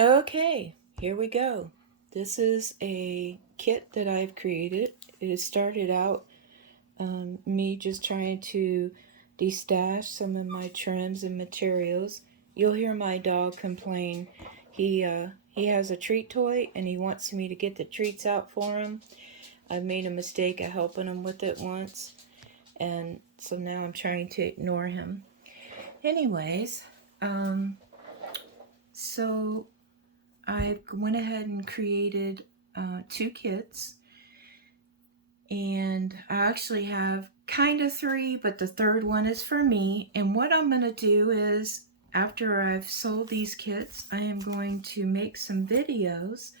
Okay, here we go. This is a kit that I've created. It started out me just trying to destash some of my trims and materials. You'll hear my dog complain. He has a treat toy and he wants me to get the treats out for him. I've made a mistake of helping him with it once, and so now I'm trying to ignore him. Anyways, so I went ahead and created two kits, and I actually have kind of three, but the third one is for me. And what I'm going to do is, after I've sold these kits, I am going to make some videos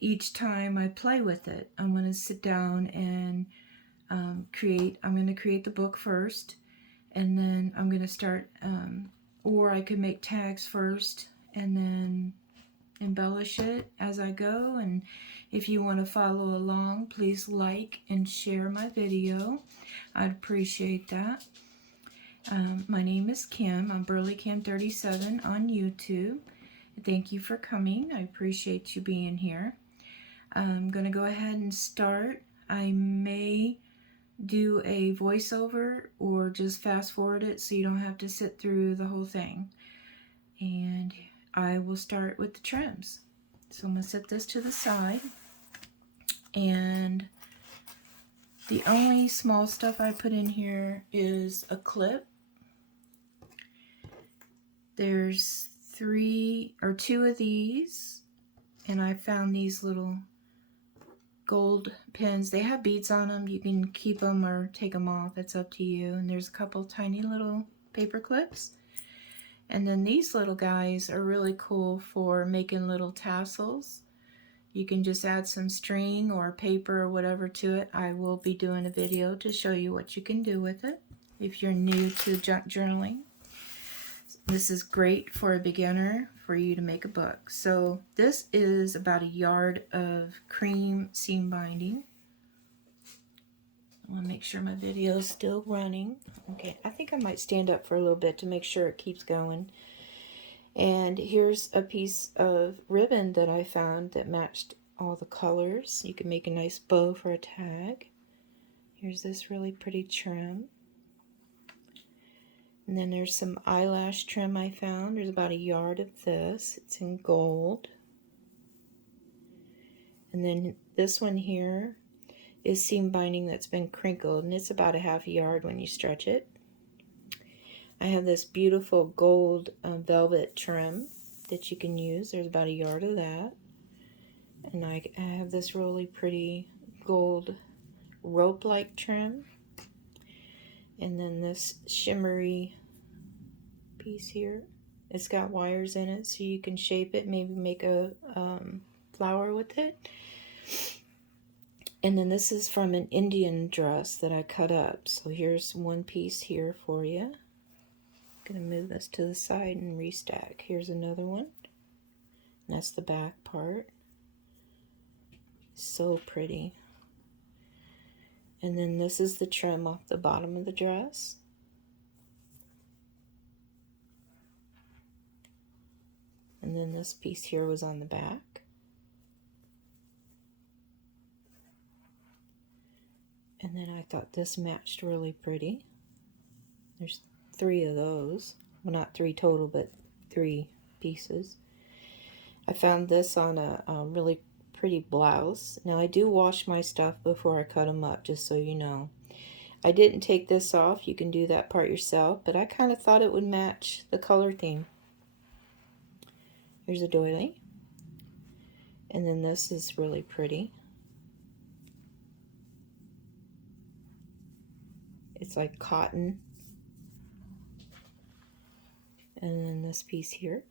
each time I play with it. I'm going to sit down and I'm going to create the book first, and then I'm going to start, or I could make tags first and then embellish it as I go. And if you want to follow along, please like and share my video. I'd appreciate that. My name is Kim. I'm BurleyKim37 on YouTube. Thank you for coming. I appreciate you being here. I'm going to go ahead and start. I may do a voiceover or just fast forward it so you don't have to sit through the whole thing. And I will start with the trims. So I'm going to set this to the side. And the only small stuff I put in here is a clip. There's two of these, and I found these little gold pins. They have beads on them. You can keep them or take them off. It's up to you. And there's a couple tiny little paper clips. And then these little guys are really cool for making little tassels. You can just add some string or paper or whatever to it. I will be doing a video to show you what you can do with it if you're new to journaling. This is great for a beginner for you to make a book. So this is about a yard of cream seam binding. I want to make sure my video is still running. Okay, I think I might stand up for a little bit to make sure it keeps going. And here's a piece of ribbon that I found that matched all the colors. You can make a nice bow for a tag. Here's this really pretty trim. And then there's some eyelash trim I found. There's about a yard of this. It's in gold. And then this one here is seam binding that's been crinkled, and it's about a half a yard when you stretch it. I have this beautiful gold velvet trim that you can use. There's about a yard of that. And I have this really pretty gold rope-like trim. And then this shimmery piece here. It's got wires in it so you can shape it, maybe make a flower with it. And then this is from an Indian dress that I cut up. So here's one piece here for you. I'm going to move this to the side and restack. Here's another one. And that's the back part. So pretty. And then this is the trim off the bottom of the dress. And then this piece here was on the back. And then I thought this matched really pretty. There's three of those. Well, not three total, but three pieces. I found this on a really pretty blouse. Now I do wash my stuff before I cut them up, just so you know. I didn't take this off. You can do that part yourself, but I kind of thought it would match the color theme. Here's a doily. And then this is really pretty. It's like cotton. And then this piece here.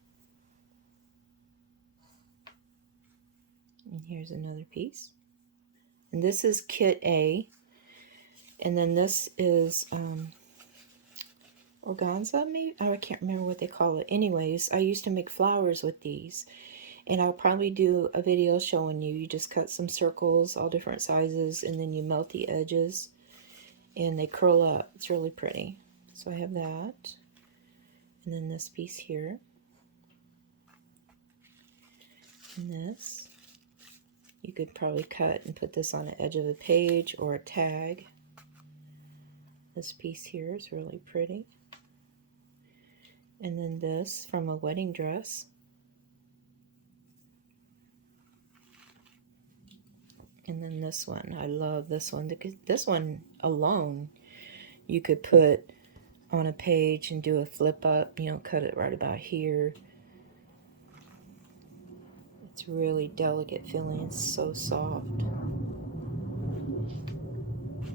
And here's another piece. And this is kit A. And then this is organza, maybe? Oh, I can't remember what they call it. Anyways, I used to make flowers with these. And I'll probably do a video showing you. You just cut some circles, all different sizes, and then you melt the edges. And they curl up. It's really pretty. So I have that. And then this piece here. And this, you could probably cut and put this on the edge of a page or a tag. This piece here is really pretty. And then this from a wedding dress. And then this one, I love this one because this one alone you could put on a page and do a flip up, you know, cut it right about here. It's really delicate feeling, it's so soft.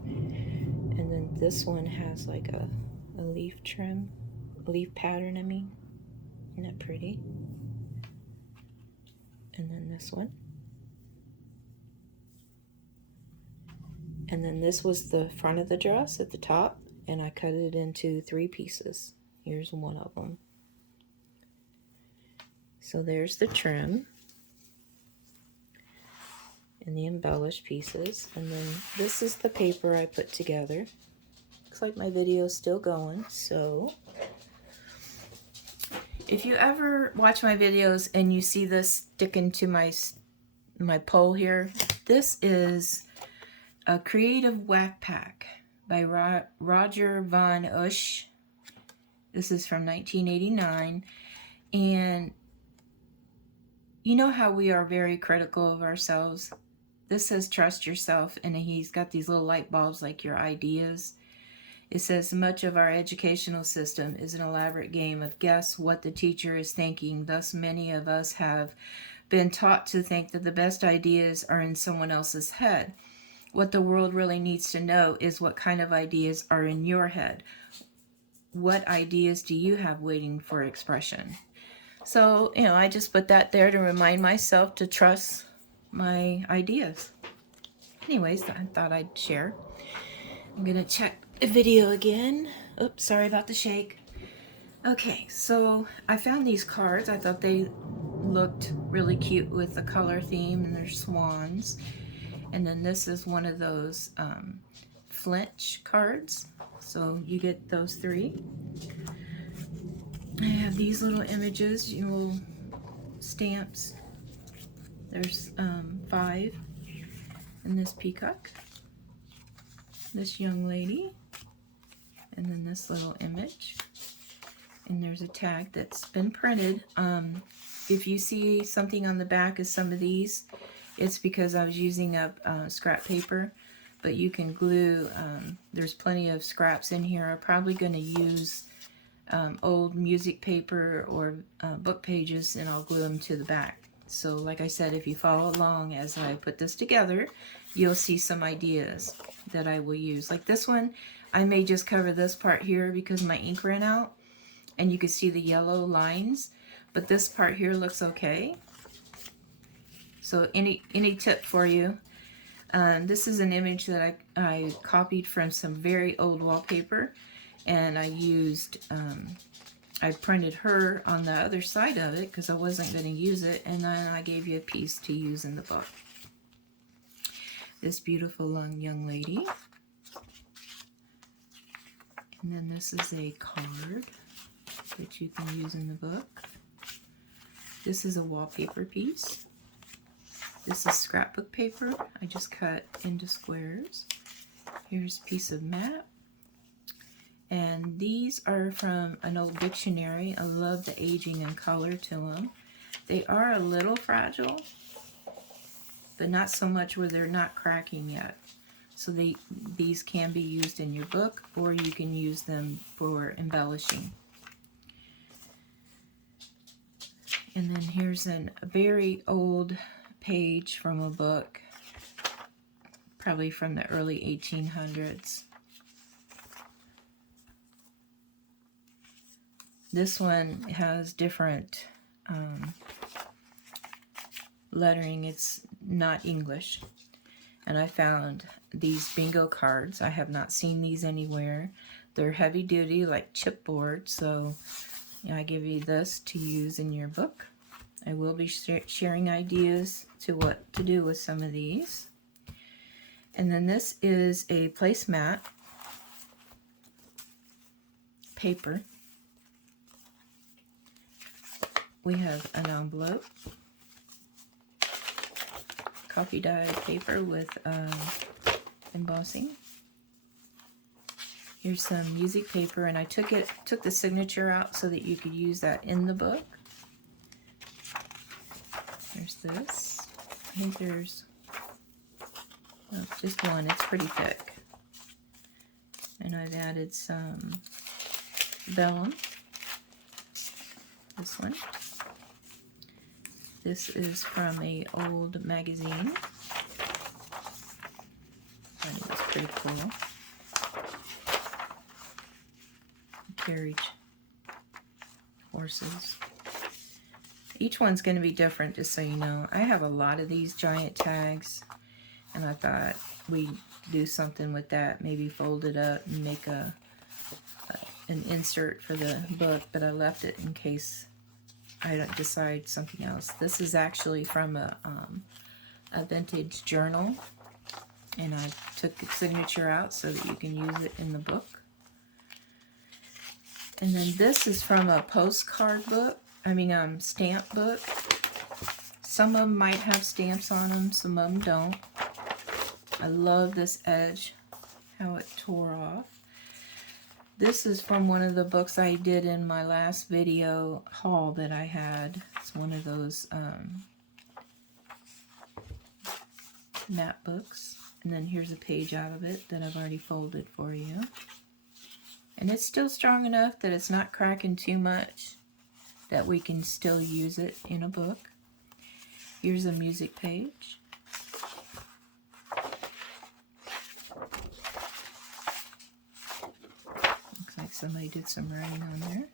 And then this one has like a leaf trim, leaf pattern, I mean. Isn't that pretty? And then this one. And then this was the front of the dress at the top, and I cut it into 3 pieces. Here's one of them. So there's the trim and the embellished pieces. And then this is the paper I put together. Looks like my video's still going, so if you ever watch my videos and you see this sticking to my pole here, this is a Creative Whack Pack by Roger Von Usch. This is from 1989. And you know how we are very critical of ourselves? This says trust yourself, and he's got these little light bulbs like your ideas. It says much of our educational system is an elaborate game of guess what the teacher is thinking. Thus many of us have been taught to think that the best ideas are in someone else's head. What the world really needs to know is what kind of ideas are in your head. What ideas do you have waiting for expression? So, you know, I just put that there to remind myself to trust my ideas. Anyways, I thought I'd share. I'm going to check the video again. Oops, sorry about the shake. Okay, so I found these cards. I thought they looked really cute with the color theme, and they're swans. And then this is one of those flinch cards. So you get those 3. I have these little images, you know, stamps. There's 5. And this peacock. This young lady. And then this little image. And there's a tag that's been printed. If you see something on the back of some of these, it's because I was using up scrap paper, but you can glue, there's plenty of scraps in here. I'm probably going to use old music paper or book pages, and I'll glue them to the back. So like I said, if you follow along as I put this together, you'll see some ideas that I will use. Like this one, I may just cover this part here because my ink ran out, and you can see the yellow lines, but this part here looks okay. So any tip for you. This is an image that I copied from some very old wallpaper, and I used, I printed her on the other side of it because I wasn't going to use it, and then I gave you a piece to use in the book. This beautiful young lady. And then this is a card that you can use in the book. This is a wallpaper piece. This is scrapbook paper. I just cut into squares. Here's a piece of map. And these are from an old dictionary. I love the aging and color to them. They are a little fragile, but not so much where they're not cracking yet. So these can be used in your book, or you can use them for embellishing. And then here's a very old page from a book, probably from the early 1800s. This one has different lettering. It's not English. And I found these bingo cards. I have not seen these anywhere. They're heavy duty, like chipboard, so I give you this to use in your book. I will be sharing ideas to what to do with some of these. And then this is a placemat paper. We have an envelope. coffee dyed paper with embossing. Here's some music paper, and I took the signature out so that you could use that in the book. There's this. I think there's just one. It's pretty thick. And I've added some vellum. This one. This is from a old magazine. I think it's pretty cool. Carriage horses. Each one's going to be different, just so you know. I have a lot of these giant tags, and I thought we'd do something with that, maybe fold it up and make an insert for the book, but I left it in case I don't decide something else. This is actually from a vintage journal, and I took the signature out so that you can use it in the book. And then this is from a postcard book, stamp book. Some of them might have stamps on them, some of them don't. I love this edge, how it tore off. This is from one of the books I did in my last video haul that I had. It's one of those map books. And then here's a page out of it that I've already folded for you. And it's still strong enough that it's not cracking too much, that we can still use it in a book. Here's a music page. Looks like somebody did some writing on there.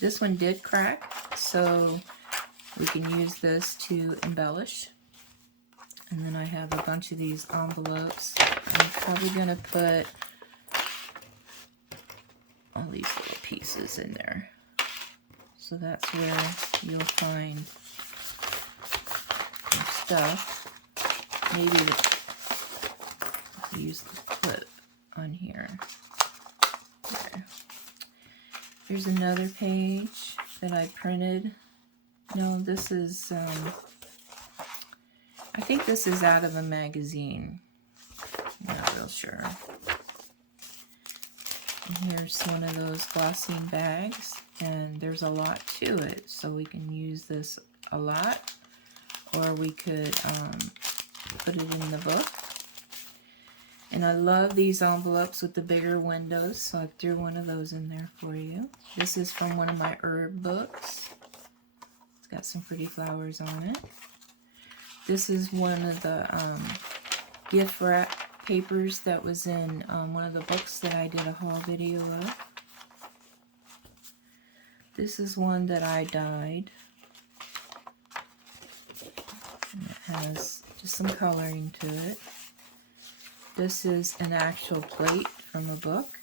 This one did crack, so we can use this to embellish. And then I have a bunch of these envelopes. I'm probably going to put all these little pieces in there. So that's where you'll find some stuff. Maybe use the clip on here. There. Here's another page that I printed. No, this is, I think this is out of a magazine. I'm not real sure. And here's one of those glossine bags, and there's a lot to it, so we can use this a lot, or we could put it in the book. And I love these envelopes with the bigger windows, so I threw one of those in there for you. This is from one of my herb books. It's got some pretty flowers on it. This is one of the gift wrap papers that was in one of the books that I did a haul video of. This is one that I dyed. And it has just some coloring to it. This is an actual plate from a book.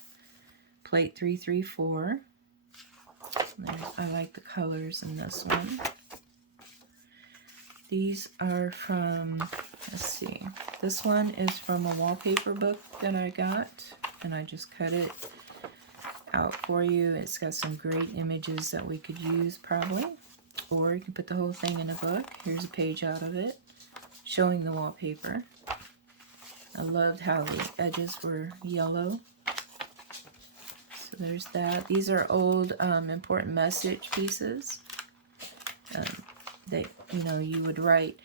Plate 334. I like the colors in this one. These are from, let's see, this one is from a wallpaper book that I got, and I just cut it out for you. It's got some great images that we could use probably, or you can put the whole thing in a book. Here's a page out of it showing the wallpaper. I loved how the edges were yellow. So there's that. These are old important message pieces. That, you know, you would write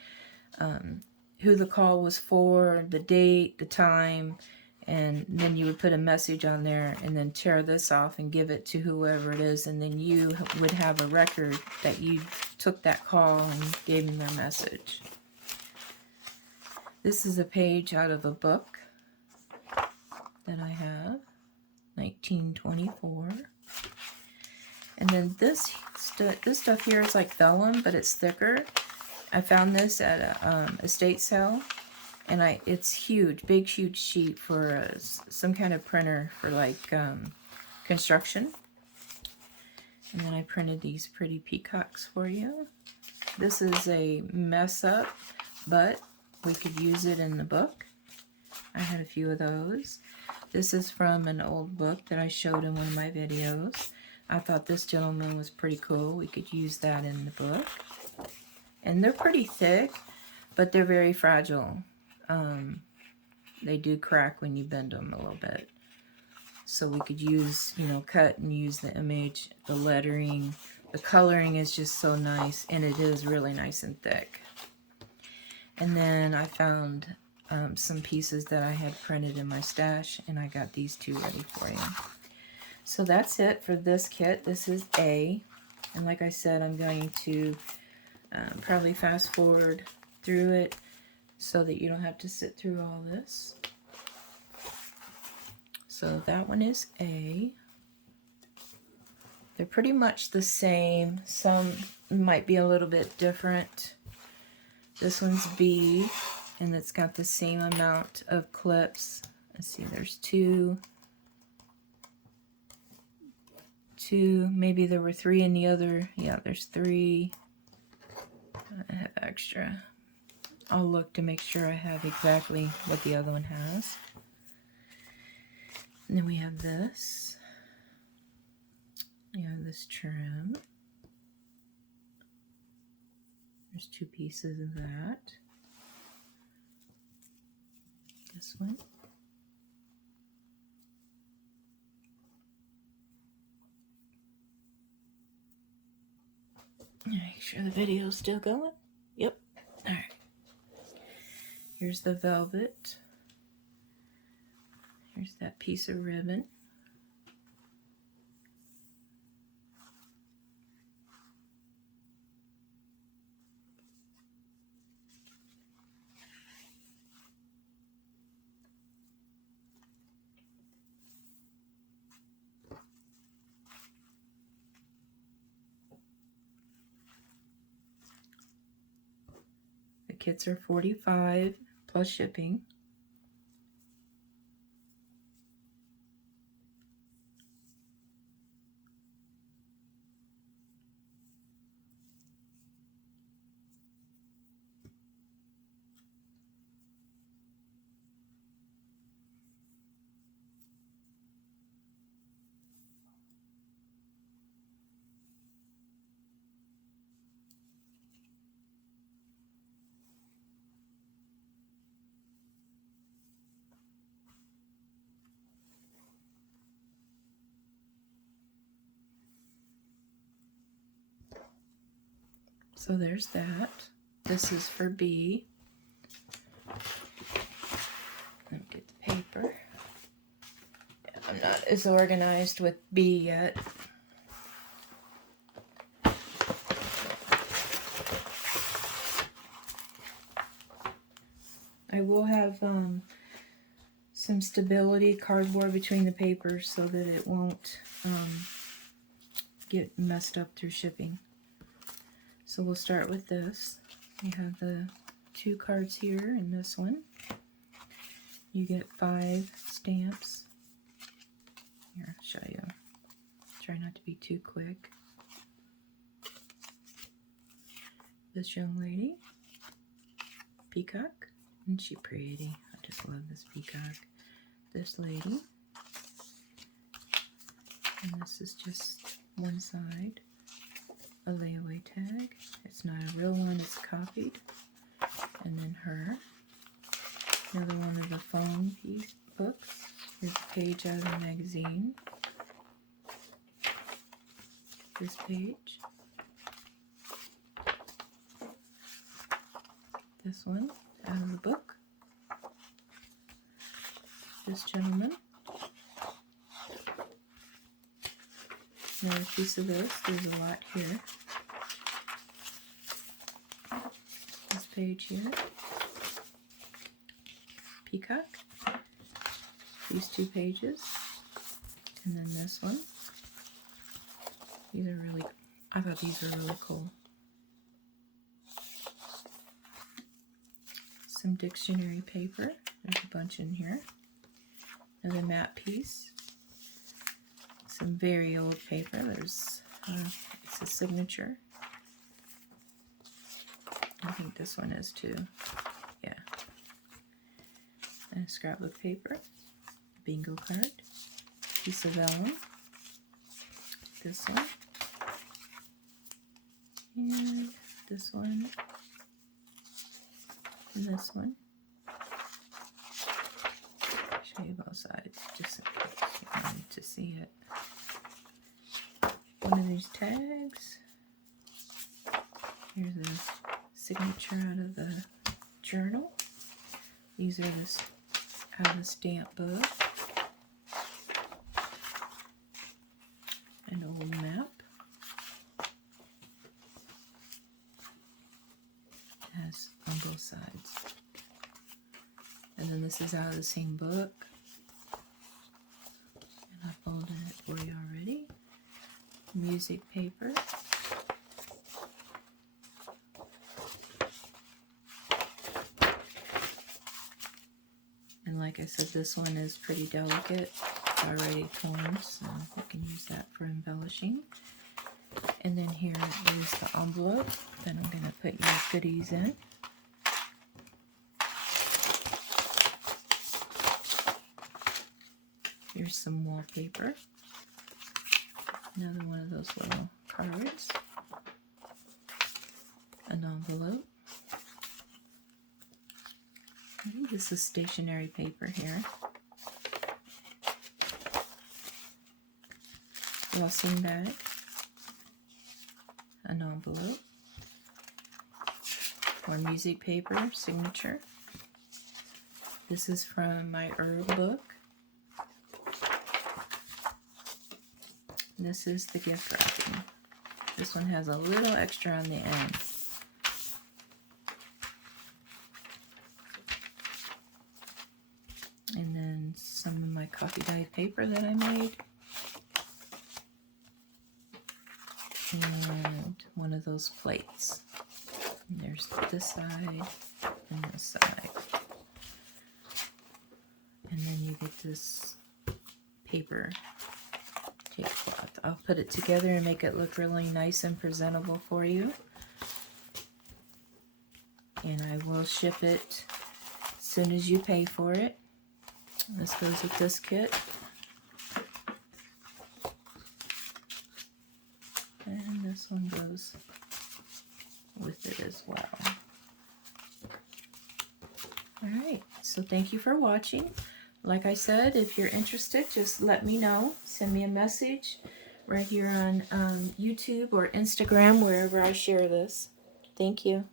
who the call was for, the date, the time, and then you would put a message on there and then tear this off and give it to whoever it is, and then you would have a record that you took that call and gave them their message. This is a page out of a book that I have, 1924. And then this stuff here is like vellum, but it's thicker. I found this at a estate sale, and it's huge, big, huge sheet for some kind of printer for like construction. And then I printed these pretty peacocks for you. This is a mess up, but we could use it in the book. I had a few of those. This is from an old book that I showed in one of my videos. I thought this gentleman was pretty cool. We could use that in the book. And they're pretty thick, but they're very fragile. They do crack when you bend them a little bit. So we could use, you know, cut and use the image, the lettering. The coloring is just so nice, and it is really nice and thick. And then I found some pieces that I had printed in my stash, and I got these two ready for you. So that's it for this kit. This is A, and like I said, I'm going to probably fast forward through it so that you don't have to sit through all this. So that one is A. They're pretty much the same. Some might be a little bit different. This one's B, and it's got the same amount of clips. Let's see, there's two, maybe there were 3 in the other. Yeah, there's 3. I have extra. I'll look to make sure I have exactly what the other one has. And then we have this. We have this trim. There's 2 pieces of that. This one. Make sure the video's still going. Yep. All right. Here's the velvet. Here's that piece of ribbon. The kits are $45 plus shipping. So there's that. This is for B. Let me get the paper. Yeah, I'm not as organized with B yet. I will have some stability cardboard between the papers so that it won't get messed up through shipping. So we'll start with this. We have the 2 cards here in this one. You get 5 stamps. Here, I'll show you. Try not to be too quick. This young lady, peacock, isn't she pretty? I just love this peacock. This lady, and this is just one side. A layaway tag. It's not a real one, it's copied. And then her. Another one of the phone piece books. Here's a page out of the magazine. This page. This one out of the book. This gentleman. Another piece of this. There's a lot here. This page here. Peacock. These 2 pages. And then this one. These are really, I thought these were really cool. Some dictionary paper. There's a bunch in here. Another map piece. Some very old paper. There's, it's a signature. I think this one is too. Yeah. And a scrapbook paper. Bingo card. Piece of vellum. This one. And this one. and this one. Show you both sides just in case you wanted to see it. One of these tags. Here's the signature out of the journal. These are this out of the stamp book. An old map. It has on both sides. And then this is out of the same book. And I folded it for you already. Music paper. And like I said, this one is pretty delicate. It's already torn, so you can use that for embellishing. And then here is the envelope that I'm going to put your goodies in. Here's some wallpaper. Another one of those little cards. An envelope. I think this is stationery paper here. Glossing bag. An envelope. More music paper, signature. This is from my herb book. This is the gift wrapping. This one has a little extra on the end. And then some of my coffee dyed paper that I made. And one of those plates. And there's this side and this side. And then you get this paper tablecloth. I'll put it together and make it look really nice and presentable for you. And I will ship it as soon as you pay for it. This goes with this kit. And this one goes with it as well. Alright, so thank you for watching. Like I said, if you're interested, just let me know. Send me a message right here on YouTube or Instagram, wherever I share this. Thank you.